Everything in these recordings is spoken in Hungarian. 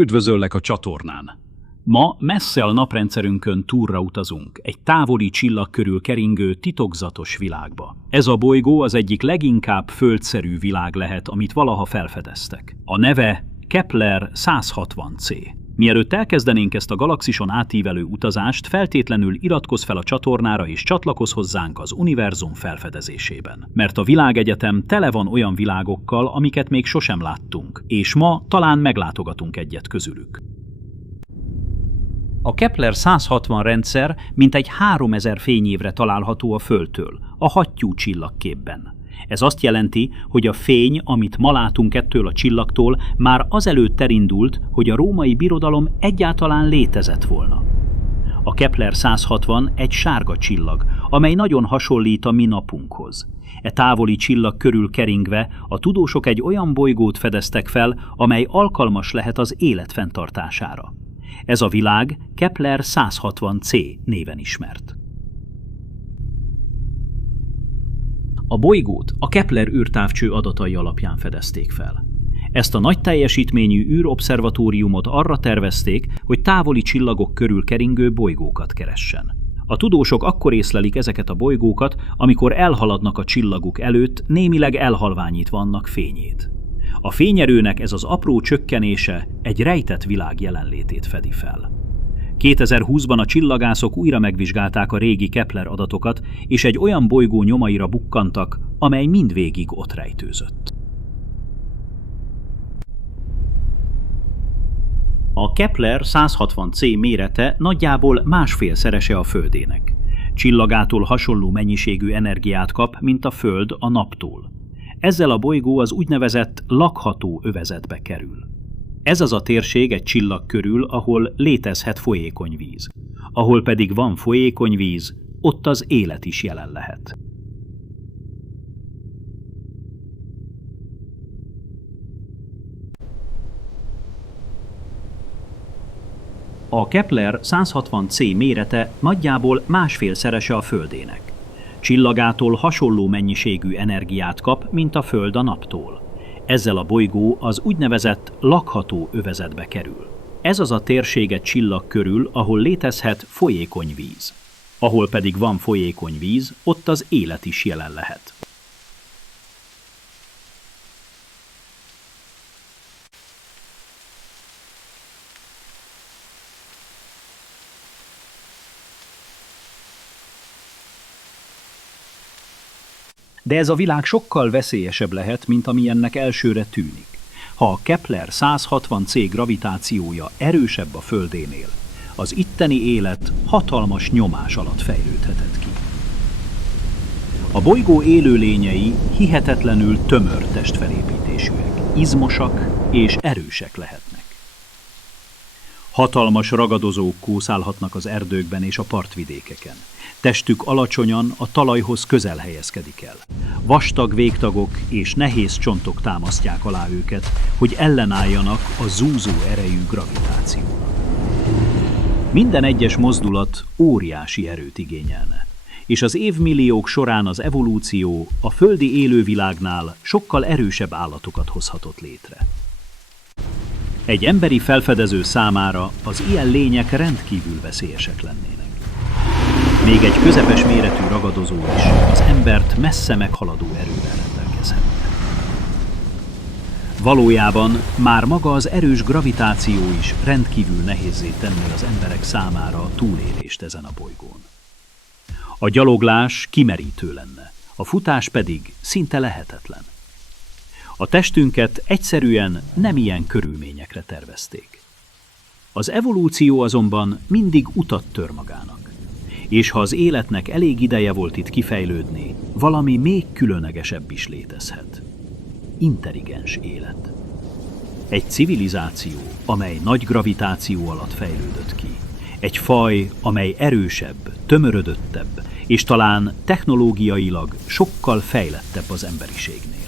Üdvözöllek a csatornán! Ma messze a naprendszerünkön túlra utazunk, egy távoli csillag körül keringő titokzatos világba. Ez a bolygó az egyik leginkább földszerű világ lehet, amit valaha felfedeztek. A neve Kepler 160c. Mielőtt elkezdenénk ezt a galaxison átívelő utazást, feltétlenül iratkozz fel a csatornára és csatlakozz hozzánk az univerzum felfedezésében. Mert a világegyetem tele van olyan világokkal, amiket még sosem láttunk, és ma talán meglátogatunk egyet közülük. A Kepler 160 rendszer mintegy 3000 fényévre található a Földtől, a hattyú csillagképben. Ez azt jelenti, hogy a fény, amit ma látunk ettől a csillagtól, már azelőtt elindult, hogy a római birodalom egyáltalán létezett volna. A Kepler 160 egy sárga csillag, amely nagyon hasonlít a mi napunkhoz. E távoli csillag körül keringve a tudósok egy olyan bolygót fedeztek fel, amely alkalmas lehet az élet fenntartására. Ez a világ Kepler 160c néven ismert. A bolygót a Kepler űrtávcső adatai alapján fedezték fel. Ezt a nagy teljesítményű űrobszervatóriumot arra tervezték, hogy távoli csillagok körül keringő bolygókat keressen. A tudósok akkor észlelik ezeket a bolygókat, amikor elhaladnak a csillaguk előtt, némileg elhalványítva annak fényét. A fényerőnek ez az apró csökkenése egy rejtett világ jelenlétét fedi fel. 2020-ban a csillagászok újra megvizsgálták a régi Kepler adatokat, és egy olyan bolygó nyomaira bukkantak, amely mindvégig ott rejtőzött. A Kepler 160c mérete nagyjából másfélszerese a Földének. Csillagától hasonló mennyiségű energiát kap, mint a Föld a Naptól. Ezzel a bolygó az úgynevezett lakható övezetbe kerül. Ez az a térség egy csillag körül, ahol létezhet folyékony víz. Ahol pedig van folyékony víz, ott az élet is jelen lehet. A Kepler 160c mérete nagyjából másfélszerese a Földének. Csillagától hasonló mennyiségű energiát kap, mint a Föld a Naptól. Ezzel a bolygó az úgynevezett lakható övezetbe kerül. Ez az a térség egy csillag körül, ahol létezhet folyékony víz. Ahol pedig van folyékony víz, ott az élet is jelen lehet. De ez a világ sokkal veszélyesebb lehet, mint ami ennek elsőre tűnik. Ha a Kepler 160c gravitációja erősebb a Földénél, az itteni élet hatalmas nyomás alatt fejlődhetett ki. A bolygó élőlényei hihetetlenül tömör testfelépítésűek, izmosak és erősek lehetnek. Hatalmas ragadozók kószálhatnak az erdőkben és a partvidékeken. Testük alacsonyan a talajhoz közel helyezkedik el. Vastag végtagok és nehéz csontok támasztják alá őket, hogy ellenálljanak a zúzó erejű gravitációnak. Minden egyes mozdulat óriási erőt igényelne, és az évmilliók során az evolúció a földi élővilágnál sokkal erősebb állatokat hozhatott létre. Egy emberi felfedező számára az ilyen lények rendkívül veszélyesek lennének. Még egy közepes méretű ragadozó is az embert messze meghaladó erővel rendelkezhetne. Valójában már maga az erős gravitáció is rendkívül nehézzé tenné az emberek számára a túlélést ezen a bolygón. A gyaloglás kimerítő lenne, a futás pedig szinte lehetetlen. A testünket egyszerűen nem ilyen körülményekre tervezték. Az evolúció azonban mindig utat tör magának. És ha az életnek elég ideje volt itt kifejlődni, valami még különlegesebb is létezhet. Intelligens élet. Egy civilizáció, amely nagy gravitáció alatt fejlődött ki. Egy faj, amely erősebb, tömörödöttebb, és talán technológiailag sokkal fejlettebb az emberiségnél.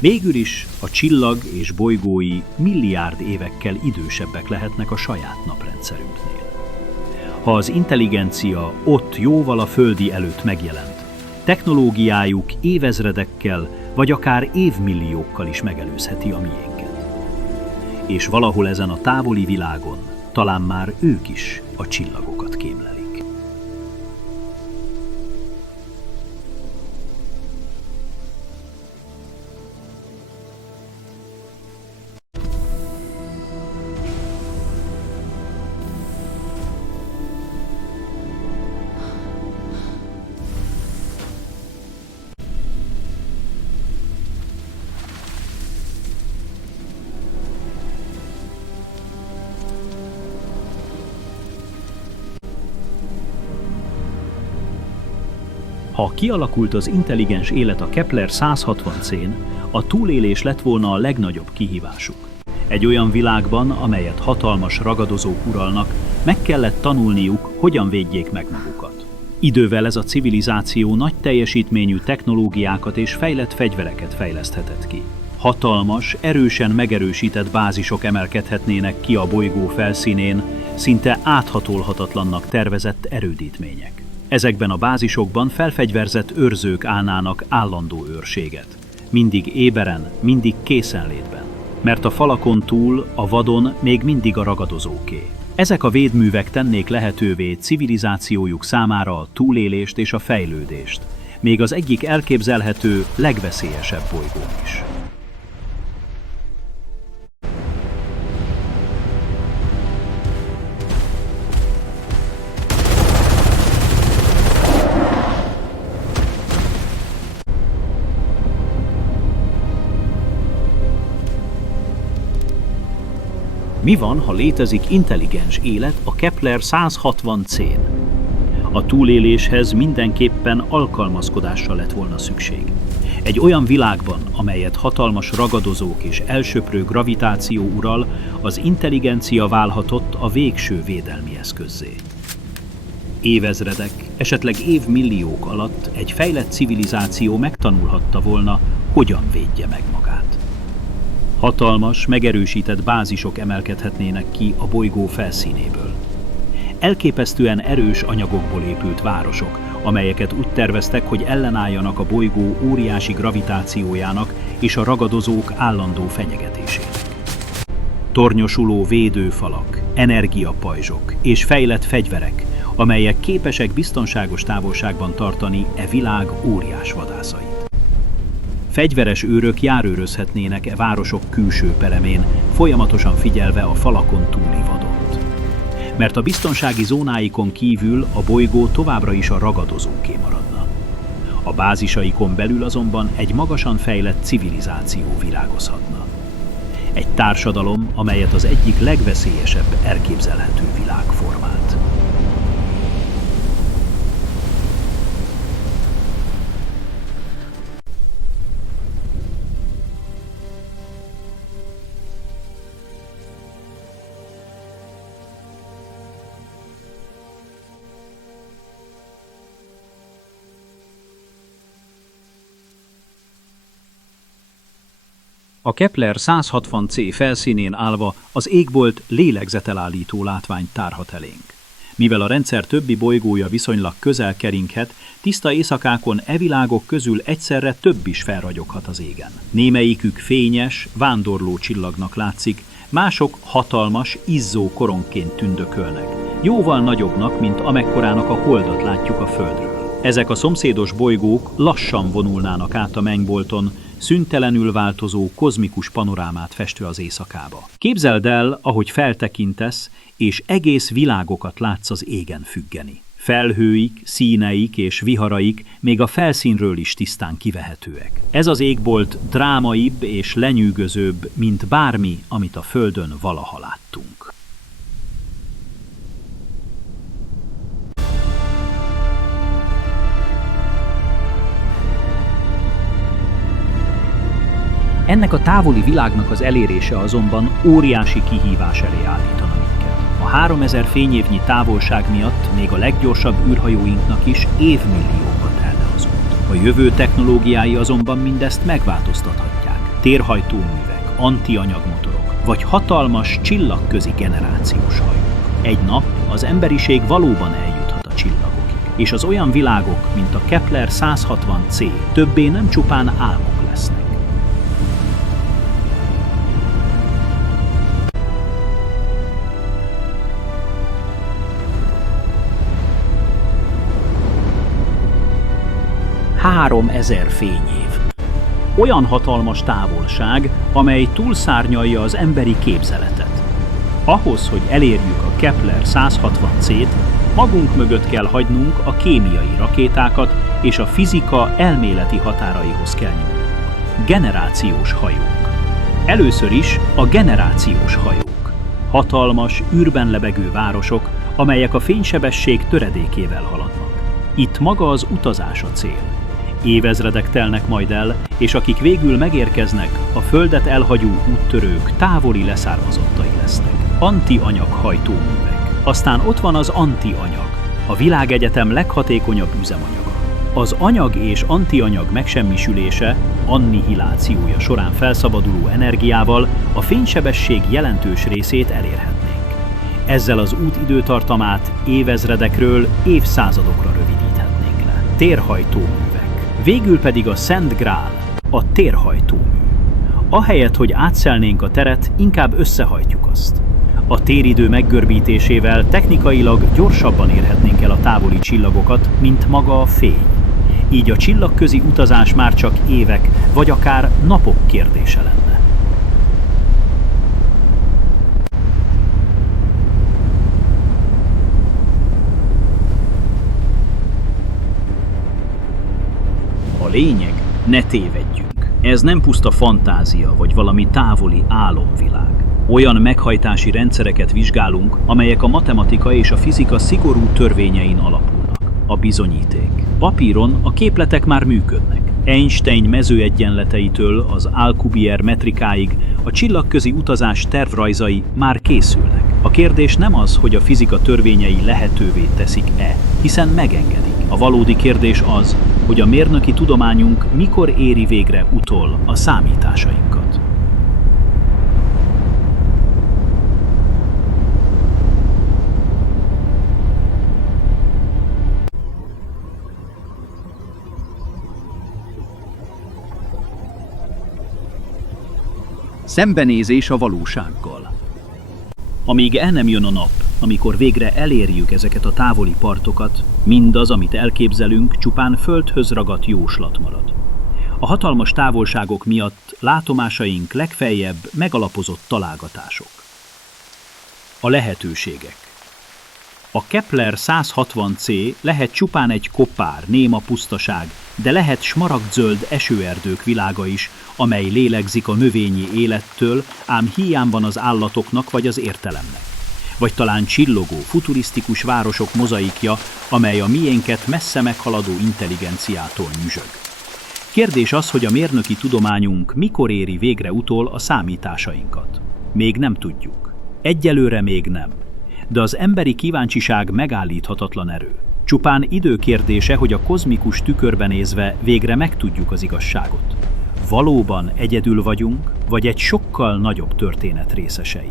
Végül is a csillag és bolygói milliárd évekkel idősebbek lehetnek a saját naprendszerünknél. Ha az intelligencia ott jóval a földi előtt megjelent, technológiájuk évezredekkel vagy akár évmilliókkal is megelőzheti a miénket. és valahol ezen a távoli világon talán már ők is a csillagokat kémlelik. Ha kialakult az intelligens élet a Kepler 160c-n, a túlélés lett volna a legnagyobb kihívásuk. Egy olyan világban, amelyet hatalmas ragadozók uralnak, meg kellett tanulniuk, hogyan védjék meg magukat. Idővel ez a civilizáció nagy teljesítményű technológiákat és fejlett fegyvereket fejleszthetett ki. Hatalmas, erősen megerősített bázisok emelkedhetnének ki a bolygó felszínén, szinte áthatolhatatlannak tervezett erődítmények. Ezekben a bázisokban felfegyverzett őrzők állnának állandó őrséget. Mindig éberen, mindig készenlétben. Mert a falakon túl, a vadon még mindig a ragadozóké. Ezek a védművek tennék lehetővé civilizációjuk számára a túlélést és a fejlődést, még az egyik elképzelhető legveszélyesebb bolygón is. Mi van, ha létezik intelligens élet a Kepler 160c-n? A túléléshez mindenképpen alkalmazkodásra lett volna szükség. Egy olyan világban, amelyet hatalmas ragadozók és elsöprő gravitáció ural, az intelligencia válhatott a végső védelmi eszközzé. Évezredek, esetleg évmilliók alatt egy fejlett civilizáció megtanulhatta volna, hogyan védje meg magát. Hatalmas, megerősített bázisok emelkedhetnének ki a bolygó felszínéből. Elképesztően erős anyagokból épült városok, amelyeket úgy terveztek, hogy ellenálljanak a bolygó óriási gravitációjának és a ragadozók állandó fenyegetésének. Tornyosuló védőfalak, energiapajzsok és fejlett fegyverek, amelyek képesek biztonságos távolságban tartani e világ óriás vadászait. Fegyveres őrök járőrözhetnének e városok külső peremén, folyamatosan figyelve a falakon túli vadont. Mert a biztonsági zónáikon kívül a bolygó továbbra is a ragadozóké maradna. A bázisaikon belül azonban egy magasan fejlett civilizáció virágozhatna. Egy társadalom, amelyet az egyik legveszélyesebb elképzelhető világ formált. A Kepler 160c felszínén állva az égbolt lélegzetelállító látványt tárhat elénk. Mivel a rendszer többi bolygója viszonylag közel keringhet, tiszta éjszakákon e világok közül egyszerre több is felragyoghat az égen. Némelyikük fényes, vándorló csillagnak látszik, mások hatalmas, izzó koronként tündökölnek, jóval nagyobbnak, mint amekkorának a holdat látjuk a Földről. Ezek a szomszédos bolygók lassan vonulnának át a mennybolton, szüntelenül változó kozmikus panorámát festve az éjszakába. Képzeld el, ahogy feltekintesz, és egész világokat látsz az égen függeni. Felhőik, színeik és viharaik még a felszínről is tisztán kivehetőek. Ez az égbolt drámaibb és lenyűgözőbb, mint bármi, amit a Földön valaha láttunk. Ennek a távoli világnak az elérése azonban óriási kihívás elé állítana minket. A 3000 fényévnyi távolság miatt még a leggyorsabb űrhajóinknak is évmilliókat telne az út. A jövő technológiái azonban mindezt megváltoztathatják. Térhajtóművek, antianyagmotorok, vagy hatalmas csillagközi generációs hajók. Egy nap az emberiség valóban eljuthat a csillagokig, és az olyan világok, mint a Kepler 160c többé nem csupán álmok lesznek. 3000 fényév. Olyan hatalmas távolság, amely túlszárnyalja az emberi képzeletet. Ahhoz, hogy elérjük a Kepler 160c-t, magunk mögött kell hagynunk a kémiai rakétákat, és a fizika elméleti határaihoz kell nyúlnunk. Generációs hajók. Először is a generációs hajók. Hatalmas, űrben lebegő városok, amelyek a fénysebesség töredékével haladnak. Itt maga az utazás a cél. Évezredek telnek majd el, és akik végül megérkeznek, a Földet elhagyó úttörők távoli leszármazottai lesznek. Antianyag hajtóművek. Aztán ott van az antianyag, a világegyetem leghatékonyabb üzemanyaga. Az anyag és antianyag megsemmisülése, annihilációja során felszabaduló energiával a fénysebesség jelentős részét elérhetnénk. Ezzel az út időtartamát évezredekről évszázadokra rövidíthetnénk le. Térhajtóművek. Végül pedig a Szent Grál, a térhajtómű. Ahelyett, hogy átszelnénk a teret, inkább összehajtjuk azt. A téridő meggörbítésével technikailag gyorsabban érhetnénk el a távoli csillagokat, mint maga a fény. Így a csillagközi utazás már csak évek, vagy akár napok kérdése lenne. A lényeg, ne tévedjünk. Ez nem puszta fantázia, vagy valami távoli álomvilág. Olyan meghajtási rendszereket vizsgálunk, amelyek a matematika és a fizika szigorú törvényein alapulnak. A bizonyíték. Papíron a képletek már működnek. Einstein mezőegyenleteitől az Alcubierre metrikáig a csillagközi utazás tervrajzai már készülnek. A kérdés nem az, hogy a fizika törvényei lehetővé teszik-e, hiszen megengedik. A valódi kérdés az, hogy a mérnöki tudományunk mikor éri végre utol a számításainkat. Szembenézés a valósággal. Amíg el nem jön a nap, amikor végre elérjük ezeket a távoli partokat, mindaz, amit elképzelünk, csupán földhöz ragadt jóslat marad. A hatalmas távolságok miatt látomásaink legfeljebb megalapozott találgatások. A lehetőségek. A Kepler 160c lehet csupán egy kopár, néma pusztaság, de lehet smaragdzöld esőerdők világa is, amely lélegzik a növényi élettől, ám hiány van az állatoknak vagy az értelemnek. Vagy talán csillogó, futurisztikus városok mozaikja, amely a miénket messze meghaladó intelligenciától nyüzsög. Kérdés az, hogy a mérnöki tudományunk mikor éri végre utol a számításainkat. Még nem tudjuk. Egyelőre még nem. De az emberi kíváncsiság megállíthatatlan erő. Csupán idő kérdése, hogy a kozmikus tükörben nézve végre megtudjuk az igazságot. Valóban egyedül vagyunk, vagy egy sokkal nagyobb történet részesei?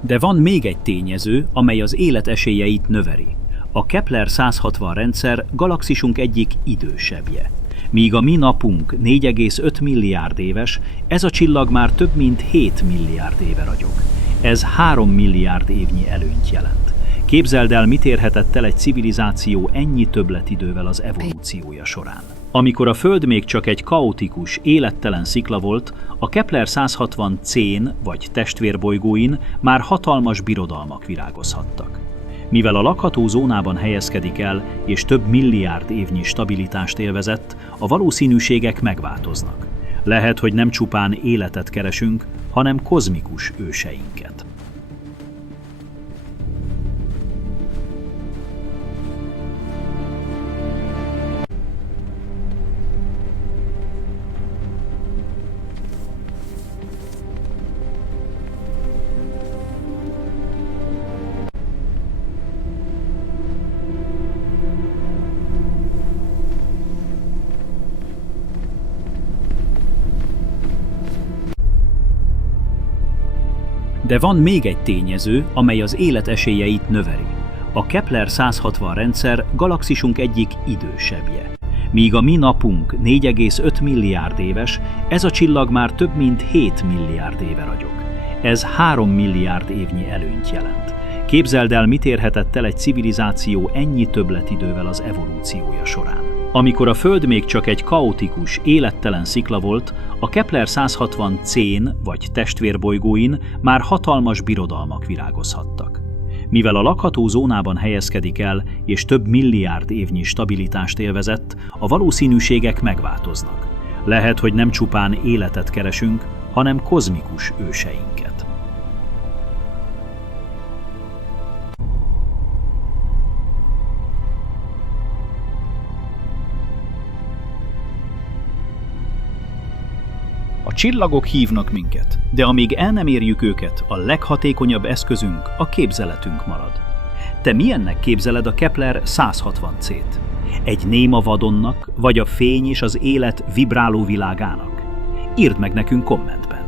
De van még egy tényező, amely az élet esélyeit növeli. A Kepler 160 rendszer galaxisunk egyik idősebbje. Míg a mi napunk 4,5 milliárd éves, ez a csillag már több mint 7 milliárd éve ragyog. Ez 3 milliárd évnyi előnyt jelent. Képzeld el, mit érhetett el egy civilizáció ennyi többletidővel az evolúciója során. Amikor a Föld még csak egy kaotikus, élettelen szikla volt, a Kepler 160c-n vagy testvérbolygóin már hatalmas birodalmak virágozhattak. Mivel a lakható zónában helyezkedik el, és több milliárd évnyi stabilitást élvezett, a valószínűségek megváltoznak. Lehet, hogy nem csupán életet keresünk, hanem kozmikus őseinket. De van még egy tényező, amely az élet esélyeit növeli. A Kepler 160 rendszer galaxisunk egyik idősebbje. Míg a mi napunk 4,5 milliárd éves, ez a csillag már több mint 7 milliárd éve ragyog. Ez 3 milliárd évnyi előnyt jelent. Képzeld el, mit érhetett el egy civilizáció ennyi többletidővel az evolúciója során. Amikor a Föld még csak egy kaotikus, élettelen szikla volt, a Kepler 160c-n vagy testvérbolygóin már hatalmas birodalmak virágozhattak. Mivel a lakható zónában helyezkedik el, és több milliárd évnyi stabilitást élvezett, a valószínűségek megváltoznak. Lehet, hogy nem csupán életet keresünk, hanem kozmikus őseinket. A csillagok hívnak minket, de amíg el nem érjük őket, a leghatékonyabb eszközünk a képzeletünk marad. Te milyennek képzeled a Kepler 160c-t? Egy néma vadonnak, vagy a fény és az élet vibráló világának? Írd meg nekünk kommentben.